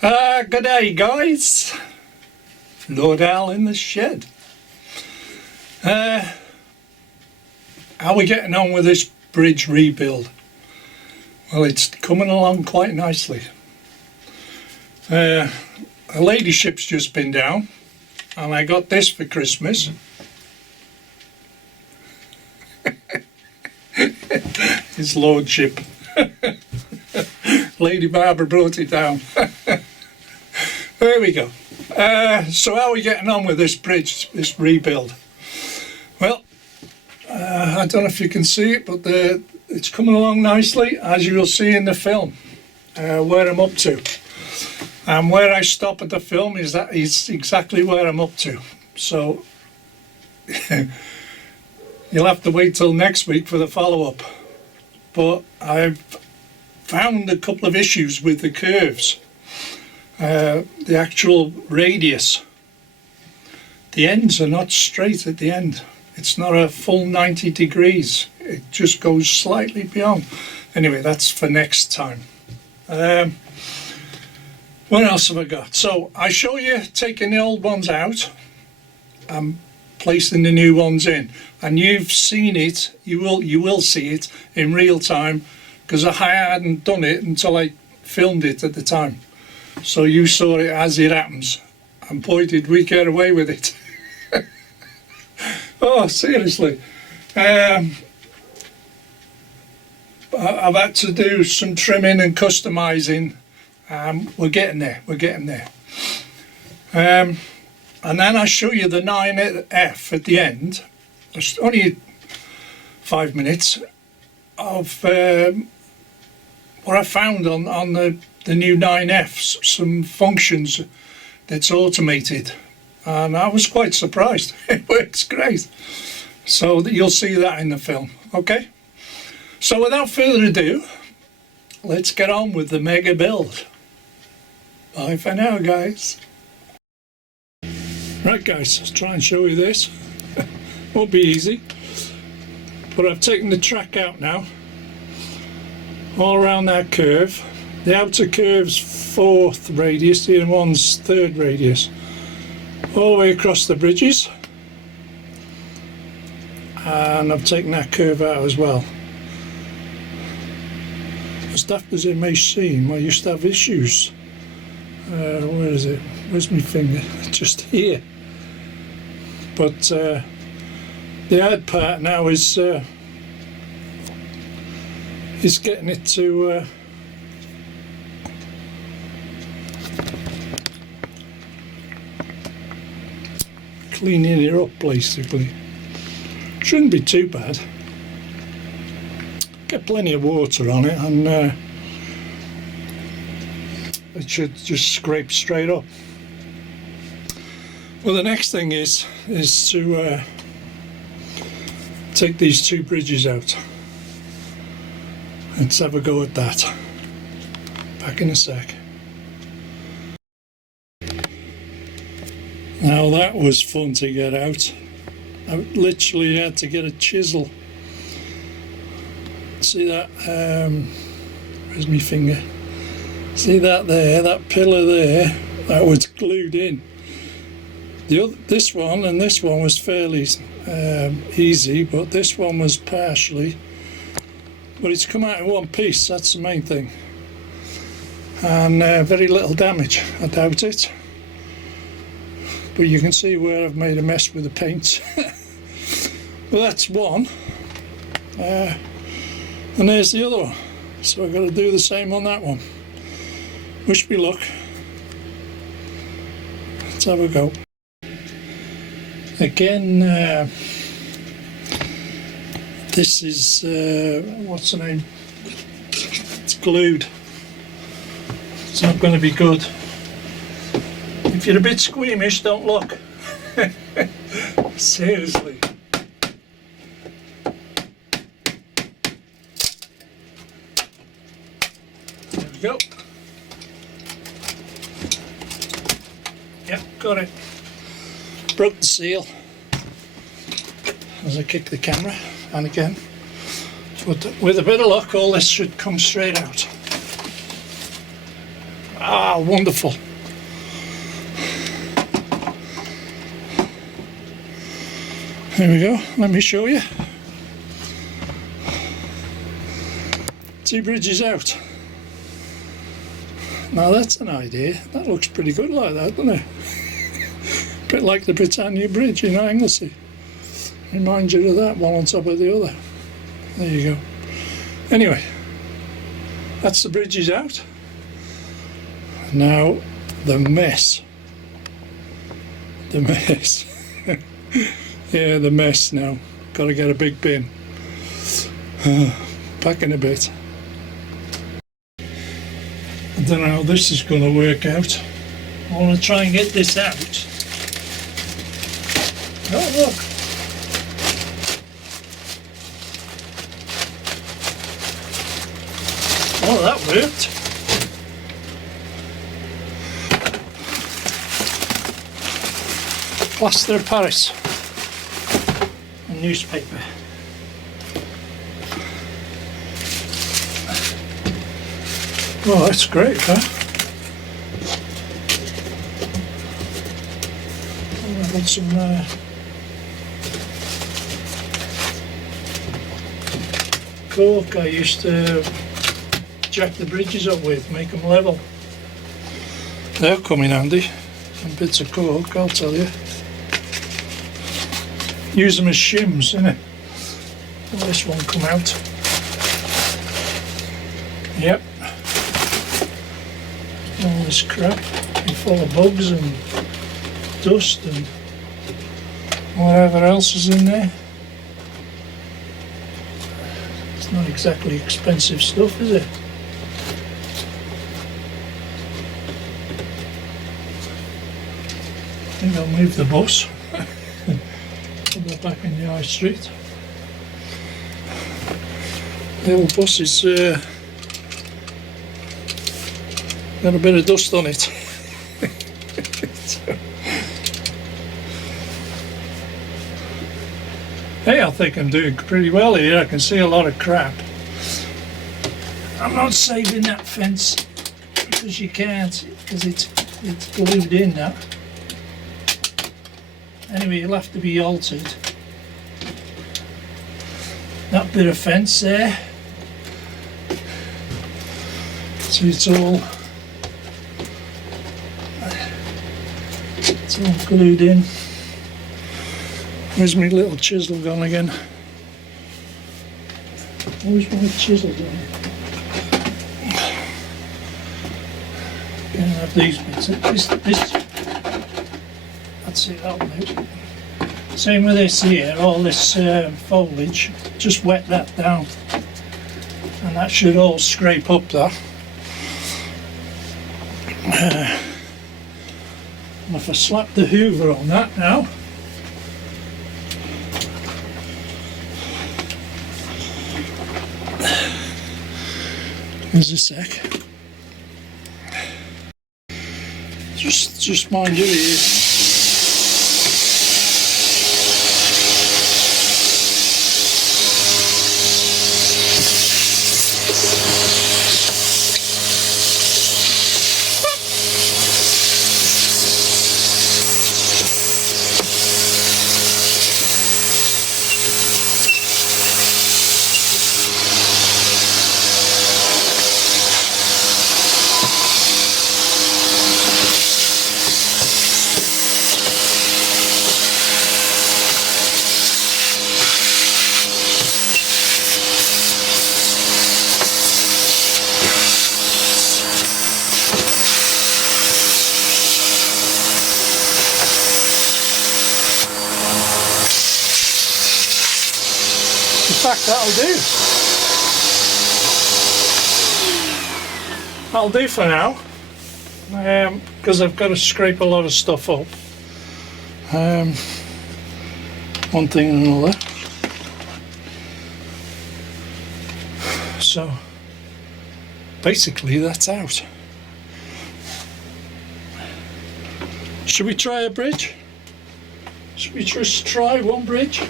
Good day, guys. Lord Al in the shed. How are we getting on with this bridge rebuild? Well, it's coming along quite nicely. A ladyship's just been down, and I got this for Christmas. His lordship. Lady Barbara brought it down. There we go. So how are we getting on with this bridge, this rebuild? Well, I don't know if you can see it, but it's coming along nicely, as you'll see in the film, where I'm up to. And where I stop at the film is exactly where I'm up to. So you'll have to wait till next week for the follow-up. But I've found a couple of issues with the curves. The actual radius. The ends are not straight at the end. It's not a full 90 degrees. It just goes slightly beyond. Anyway, that's for next time. What else have I got? So I show you taking the old ones out and placing the new ones in. And you've seen it, you will see it in real time, because I hadn't done it until I filmed it at the time. So you saw it as it happens, and boy did we get away with it. Oh, seriously. I've had to do some trimming and customizing. We're getting there, and then I show you the 9F at the end. It's only 5 minutes of what I found on the new 9F, some functions that's automated, and I was quite surprised. It works great. So you'll see that in the film. Okay, so without further ado, let's get on with the mega build. Bye for now, guys. Right, guys, let's try and show you this. Won't be easy, but I've taken the track out now, all around that curve. The outer curve's 4th radius, the inner one's 3rd radius, all the way across the bridges, and I've taken that curve out as well. As daft as it may seem, I used to have issues. Where is it? Where's my finger? Just here. But the hard part now is getting it to cleaning it up, basically. Shouldn't be too bad. Get plenty of water on it, and it should just scrape straight up. Well, the next thing is to take these 2 bridges out. Let's have a go at that. Back in a sec. Now that was fun to get out. I literally had to get a chisel. See that? Where's my finger? See that there? That pillar there? That was glued in. This one and this one was fairly easy, but this one was partially. But it's come out in one piece. That's the main thing. And very little damage. I doubt it. But you can see where I've made a mess with the paint. Well, that's one. And there's the other one. So I've got to do the same on that one. Wish me luck. Let's have a go. Again, this is, what's the name? It's glued. It's not going to be good. If you're a bit squeamish, don't look. Seriously. There we go. Yep, got it. Broke the seal as I kick the camera, and again, but with a bit of luck all this should come straight out. Ah, wonderful. There we go, let me show you. 2 bridges out. Now that's an idea. That looks pretty good like that, doesn't it? A bit like the Britannia Bridge in Anglesey. Reminds you of that, one on top of the other. There you go. Anyway, that's the bridges out. Now the mess. The mess. Yeah, the mess now. Got to get a big bin. Back in a bit. I don't know how this is going to work out. I want to try and get this out. Oh, look. Oh, that worked. Plaster of Paris and newspaper. Oh, that's great, huh? Oh, I've got some cork I used to jack the bridges up with, make them level. They'll come in handy. Some bits of cork, I'll tell you. Use them as shims, innit? Will this one come out? Yep. All this crap be full of bugs and dust and whatever else is in there. It's not exactly expensive stuff, is it? I think I'll move the bus. Put that back in the high street. The old bus is got a bit of dust on it. Hey, I think I'm doing pretty well here. I can see a lot of crap. I'm not saving that fence because you can't, because it's glued in now. Anyway, it'll have to be altered. That bit of fence there. So it's all glued in. Where's my little chisel gone again? Where's my chisel gone? Can't have these bits. That's it, that'll do. Same with this here, all this foliage, just wet that down. And that should all scrape up that. And if I slap the hoover on that now, here's a sec. Just mind your ears. That'll do. That'll do for now, because I've got to scrape a lot of stuff up. One thing and another. So basically that's out. Should we try a bridge? Should we just try one bridge?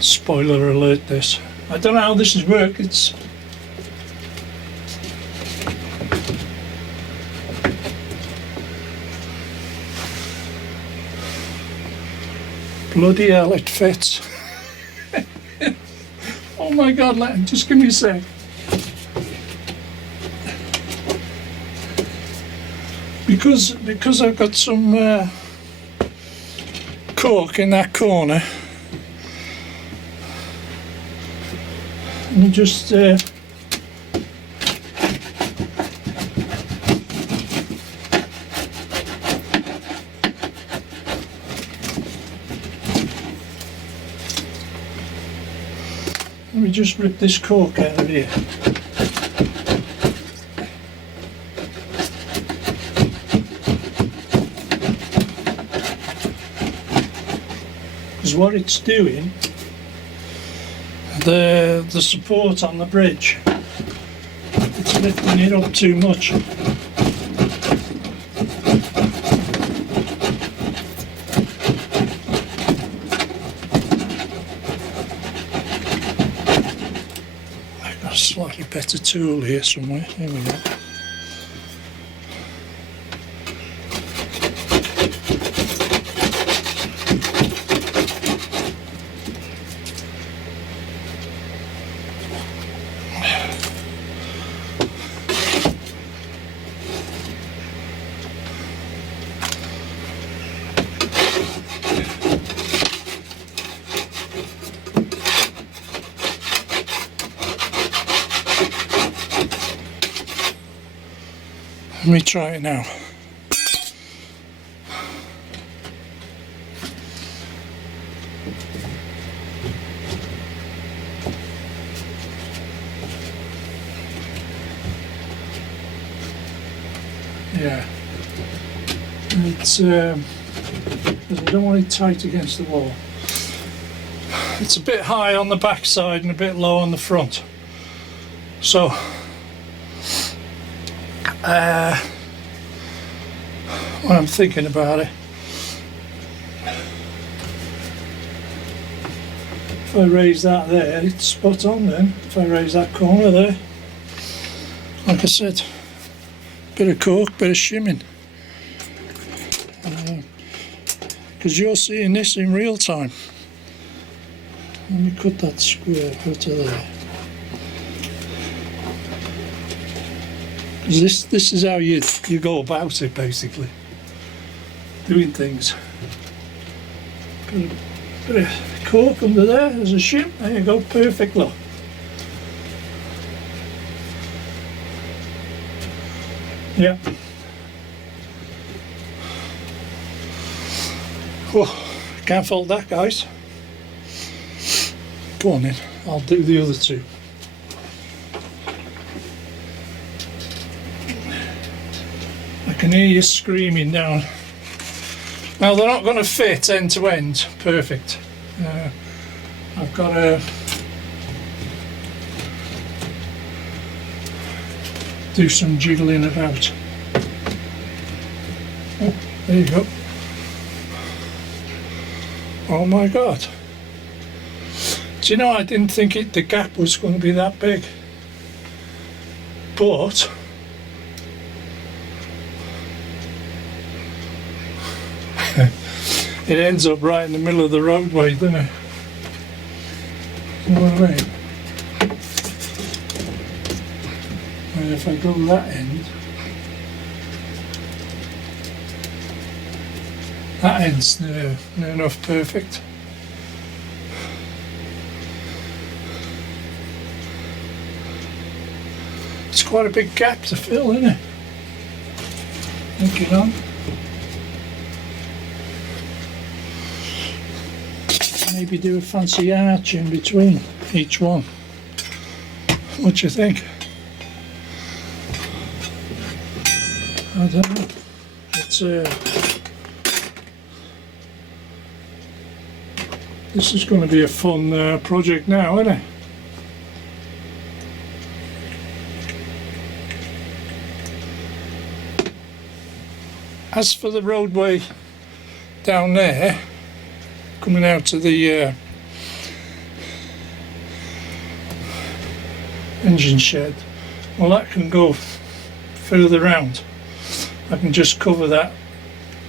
Spoiler alert this. I don't know how this is work, it's bloody hell it fits. Oh my god, just give me a sec. Because I've got some cork in that corner, and just let me just rip this cork out of here. Because what it's doing, the support on the bridge, it's lifting it up too much. I've got a slightly better tool here somewhere. There we go. Let me try it now. Yeah, it's I don't want it tight against the wall. It's a bit high on the back side and a bit low on the front. So when I'm thinking about it, if I raise that there, it's spot on then. If I raise that corner there, like I said, bit of cork, bit of shimming. Because you're seeing this in real time. Let me cut that square out of there. Because this is how you go about it, basically. Doing things. Put a cork under there as a shim. There you go, perfect look. Yeah. Oh, can't fault that, guys. Go on then, I'll do the other two. I can hear you screaming down. Now they're not going to fit end to end perfect. I've got to do some jiggling about. Oh, there you go. Oh my god. Do you know, I didn't think the gap was going to be that big. But it ends up right in the middle of the roadway, doesn't it? You know what I mean? And if I go that end, that end's near enough perfect. It's quite a big gap to fill, isn't it? Look it on. Maybe do a fancy arch in between each one. What do you think? I don't know. It's this is going to be a fun project now, isn't it? As for the roadway down there, coming out to the engine shed. Well, that can go further round. I can just cover that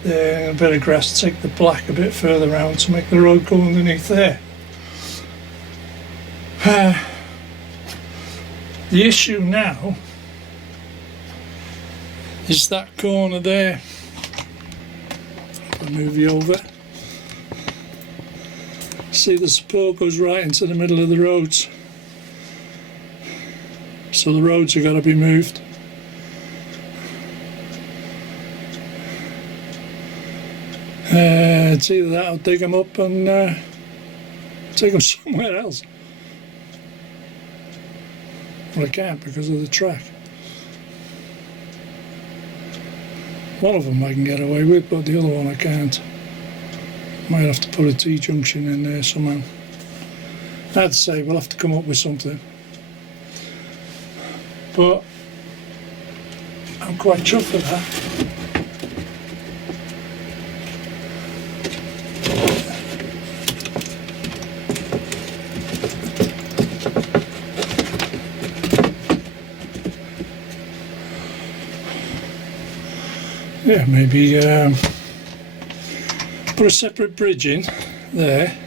there in a bit of grass, take the black a bit further round to make the road go underneath there. The issue now is that corner there. I'll move you over. See, the support goes right into the middle of the roads. So the roads have got to be moved. It's either that or dig them up and take them somewhere else. Well, I can't because of the track. One of them I can get away with, but the other one I can't. Might have to put a T-junction in there somehow. I'd say we'll have to come up with something. But I'm quite chuffed with that. Yeah, maybe put a separate bridge in there.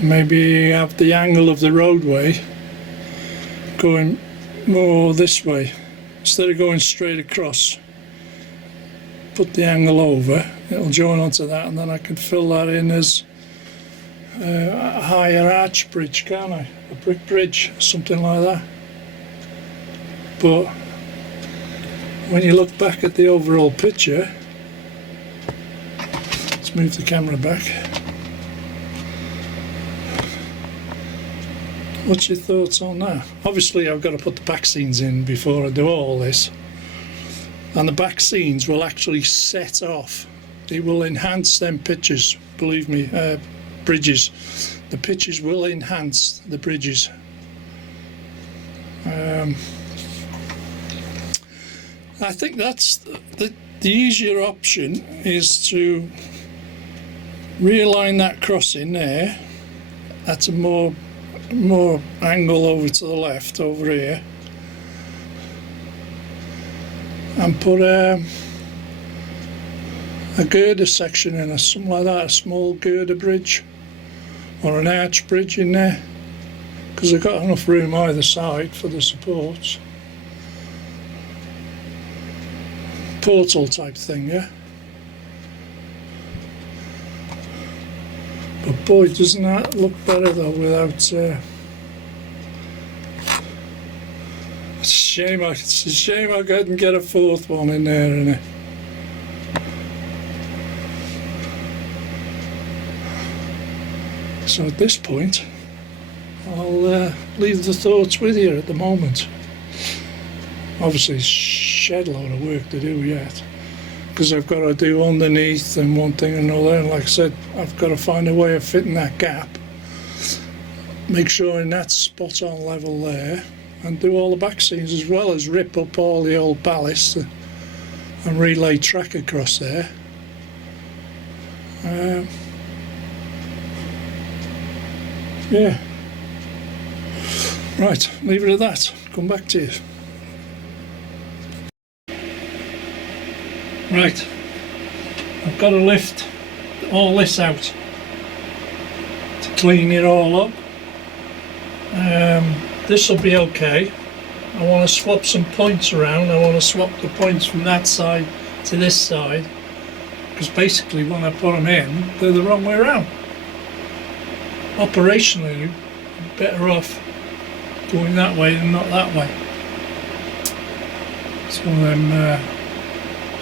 Maybe have the angle of the roadway going more this way. Instead of going straight across, put the angle over, it'll join onto that, and then I can fill that in as a higher arch bridge, can't I? A brick bridge, something like that. But when you look back at the overall picture, let's move the camera back. What's your thoughts on that? Obviously I've got to put the back scenes in before I do all this, and the back scenes will actually set off, it will enhance them pictures, believe me, bridges. The pictures will enhance the bridges. I think that's the easier option is to realign that crossing there at a more angle over to the left over here, and put a girder section in, or something like that, a small girder bridge or an arch bridge in there, because I've got enough room either side for the supports. Portal type thing, yeah. But boy, doesn't that look better though without it's a shame I couldn't get a fourth one in there, innit? So at this point I'll leave the thoughts with you at the moment. Obviously it's a shed load of work to do yet, because I've got to do underneath and one thing and another, and like I said, I've got to find a way of fitting that gap, make sure in that spot on level there, and do all the back scenes, as well as rip up all the old ballast and relay track across there. Yeah. Right, leave it at that. Come back to you. Right, I've got to lift all this out to clean it all up. This will be okay. I want to swap some points around. I want to swap the points from that side to this side, because basically when I put them in, they're the wrong way around. Operationally, you're better off going that way than not that way. It's one of them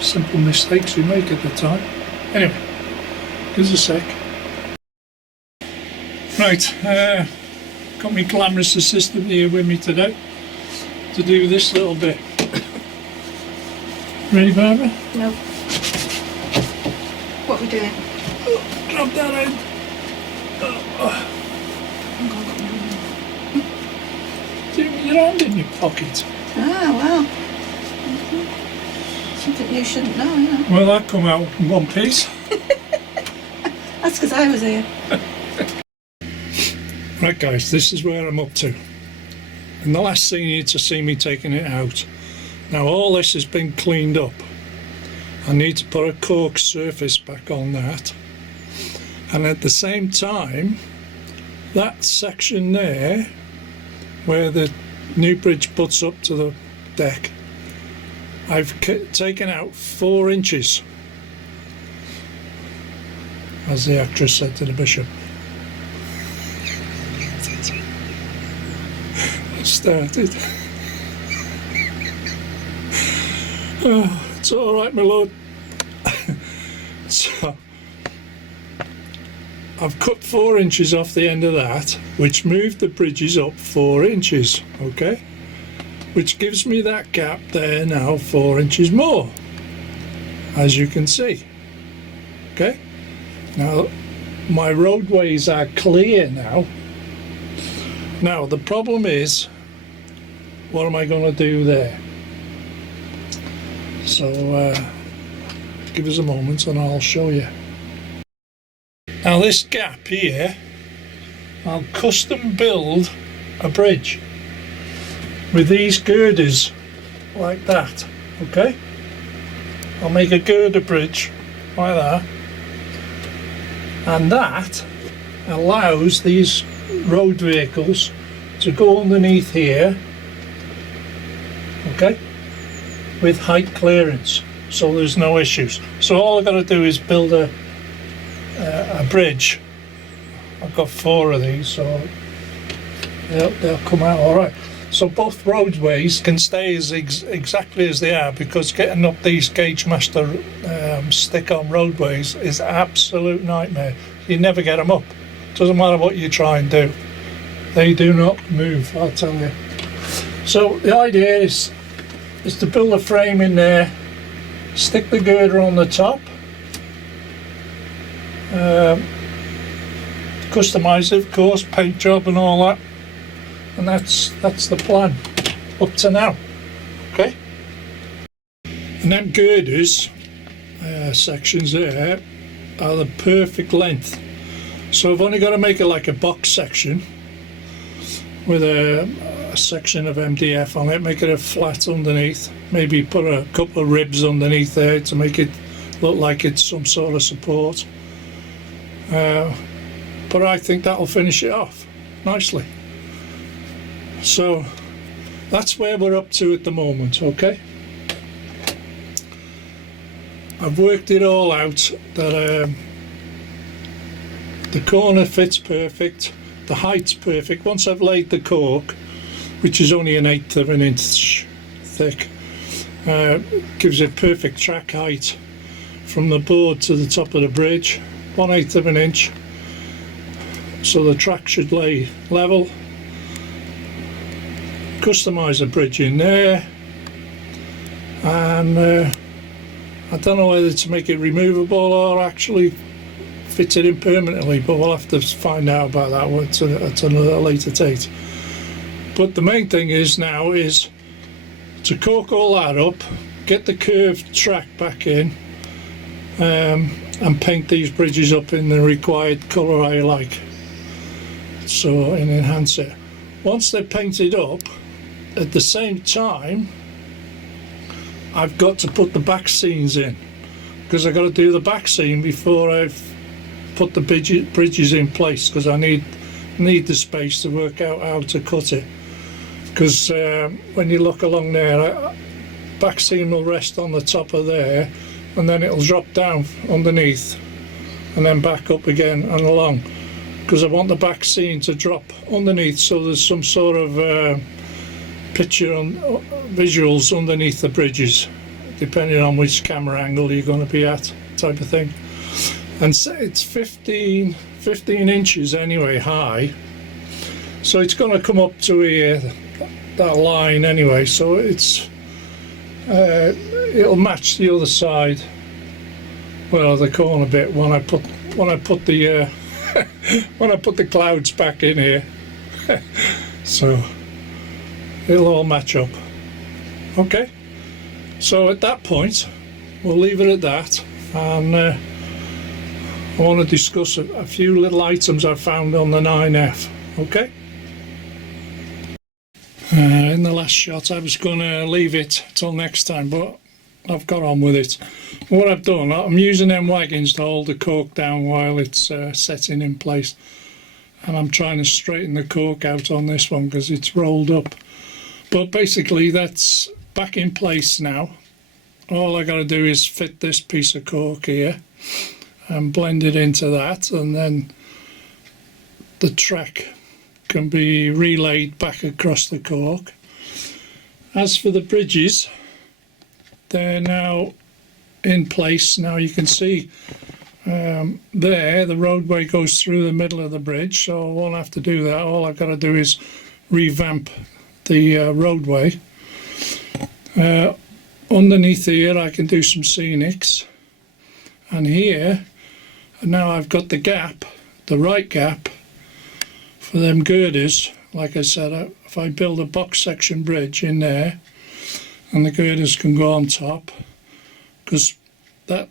simple mistakes we make at the time. Anyway, give us a sec. Right, got my glamorous assistant here with me today to do this little bit. Ready, Barbara? No. What are we doing? Drop that in. Do your hand in your pocket. Ah, well. Something you shouldn't know, you know. Well, that come out in one piece. I That's because I was here. Right guys, this is where I'm up to. In the last scene you need to see me taking it out. Now all this has been cleaned up. I need to put a cork surface back on that. And at the same time, that section there, where the new bridge butts up to the deck, I've taken out 4 inches, as the actress said to the bishop. Started. Oh, it's all right, my lord. So I've cut 4 inches off the end of that, which moved the bridges up 4 inches, okay? Which gives me that gap there now 4 inches more, as you can see. Okay? Now my roadways are clear now. Now the problem is, what am I going to do there? So give us a moment and I'll show you. Now this gap here, I'll custom build a bridge with these girders like that, okay? I'll make a girder bridge like that, and that allows these road vehicles to go underneath here, okay, with height clearance, so there's no issues. So all I've got to do is build a bridge. I've got 4 of these, so they'll come out all right. So both roadways can stay as exactly as they are, because getting up these Gauge Master stick-on roadways is an absolute nightmare. You never get them up. Doesn't matter what you try and do. They do not move, I'll tell you. So the idea is to build a frame in there, stick the girder on the top, customise it, of course, paint job and all that, and that's the plan up to now. Okay, and them girders sections there are the perfect length. So I've only got to make it like a box section with a section of MDF on it, make it a flat underneath, maybe put a couple of ribs underneath there to make it look like it's some sort of support, but I think that'll finish it off nicely. So that's where we're up to at the moment, okay? I've worked it all out that the corner fits perfect, the height's perfect. Once I've laid the cork, which is only 1/8 of an inch thick, gives it perfect track height from the board to the top of the bridge, 1/8 of an inch, so the track should lay level. Customise the bridge in there, and I don't know whether to make it removable or actually fit it in permanently, but we'll have to find out about that at another later date. But the main thing is now is to cork all that up, get the curved track back in, and paint these bridges up in the required colour I like, so and enhance it. Once they're painted up, at the same time I've got to put the back scenes in, because I've got to do the back scene before I've put the bridges in place, because I need the space to work out how to cut it. Because when you look along there, back seam will rest on the top of there, and then it'll drop down underneath and then back up again and along, because I want the back seam to drop underneath, so there's some sort of picture on visuals underneath the bridges, depending on which camera angle you're going to be at, type of thing. And so it's 15 inches anyway high, so it's going to come up to here, that line anyway, so it's it'll match the other side, well, the corner bit, when I put the when I put the clouds back in here. So it'll all match up. Okay, so at that point we'll leave it at that, and I want to discuss a few little items I found on the 9F. Okay. In the last shot I was going to leave it till next time, but I've got on with it. What I've done, I'm using them wagons to hold the cork down while it's setting in place, and I'm trying to straighten the cork out on this one because it's rolled up. But basically that's back in place now. All I got to do is fit this piece of cork here and blend it into that, and then the track can be relayed back across the cork. As for the bridges, they're now in place. Now you can see there the roadway goes through the middle of the bridge, so I won't have to do that. All I've got to do is revamp the roadway. Underneath here I can do some scenics, and here now I've got the gap, the right gap for them girders. Like I said, if I build a box section bridge in there, and the girders can go on top, because that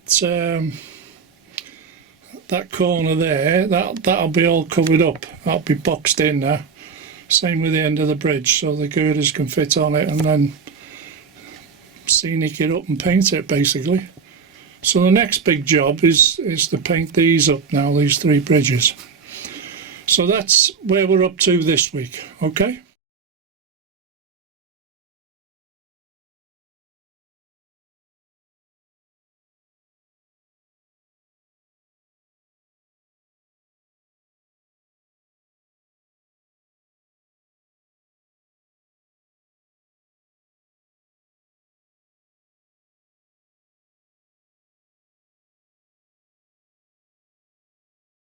corner there, that'll be all covered up, that'll be boxed in now. Same with the end of the bridge, so the girders can fit on it, and then scenic it up and paint it basically. So the next big job is to paint these up now, these 3 bridges. So that's where we're up to this week, okay?